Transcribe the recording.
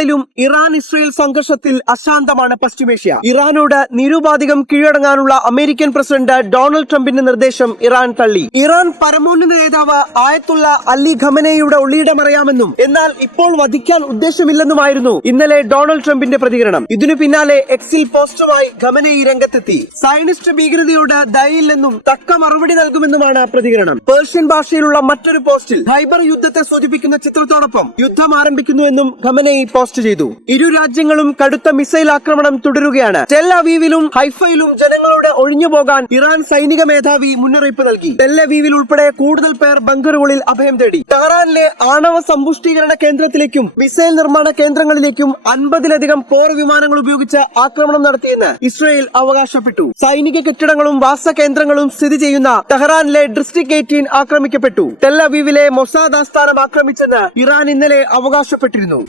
നാളുകളിലും Iran Israel സംഘർഷത്തിൽ അശാന്തമാണ് പശ്ചിമേഷ്യ. ഇറാനോട് നിരുപാധികം കീഴടങ്ങാനുള്ള American president Donald ട്രംപിന്റെ നിർദ്ദേശം ഇറാൻ തള്ളി. ഇറാൻ പരമോന്നത നേതാവ് ആയത്തുള്ള അലി ഖമനേയുടെ ഒളിയിടമറിയാമെന്നും എന്നാൽ ഇപ്പോൾ വധിക്കാൻ ഉദ്ദേശമില്ലെന്നുമായിരുന്നു ഇന്നലെ ഡൊണാൾഡ് ട്രംപിന്റെ പ്രതികരണം. ഇതിനു പിന്നാലെ എക്സിൽ പോസ്റ്റുമായി ഖമനേയി രംഗത്തെത്തി. സയനിസ്റ്റ് ഭീകരതയോട് ദയയില്ലെന്നും തക്ക മറുപടി നൽകുമെന്നുമാണ് പ്രതികരണം. പേർഷ്യൻ ഭാഷയിലുള്ള മറ്റൊരു പോസ്റ്റിൽ ഖൈബർ യുദ്ധത്തെ സൂചിപ്പിക്കുന്ന ചിത്രത്തോടൊപ്പം യുദ്ധം ആരംഭിക്കുന്നുവെന്നും ഖമനേയി പോസ്റ്റ് ചെയ്തു. ഇരു രാജ്യങ്ങളും കടുത്ത മിസൈൽ ആക്രമണം തുടരുകയാണ്. ടെൽ അവീവിലും ഹൈഫയിലും ജനങ്ങളോട് ഒഴിഞ്ഞുപോകാൻ ഇറാൻ സൈനിക മേധാവി മുന്നറിയിപ്പ് നൽകി. ടെൽ അവീവിൽ ഉൾപ്പെടെ കൂടുതൽ പേർ ബങ്കറുകളിൽ അഭയം തേടി. ടെഹ്റാനിലെ ആണവ സമ്പുഷ്ടീകരണ കേന്ദ്രത്തിലേക്കും മിസൈൽ നിർമ്മാണ കേന്ദ്രങ്ങളിലേക്കും 50-ലധികം പോർ വിമാനങ്ങൾ ഉപയോഗിച്ച് ആക്രമണം നടത്തിയെന്ന് ഇസ്രയേൽ അവകാശപ്പെട്ടു. സൈനിക കെട്ടിടങ്ങളും വാസകേന്ദ്രങ്ങളും സ്ഥിതി ചെയ്യുന്ന ടെഹ്റാനിലെ ഡിസ്ട്രിക്ട് 18 ആക്രമിക്കപ്പെട്ടു. ടെൽ അവീവിലെ മൊസാദ് ആസ്ഥാനം ആക്രമിച്ചെന്ന് ഇറാൻ ഇന്നലെ അവകാശപ്പെട്ടിരുന്നു.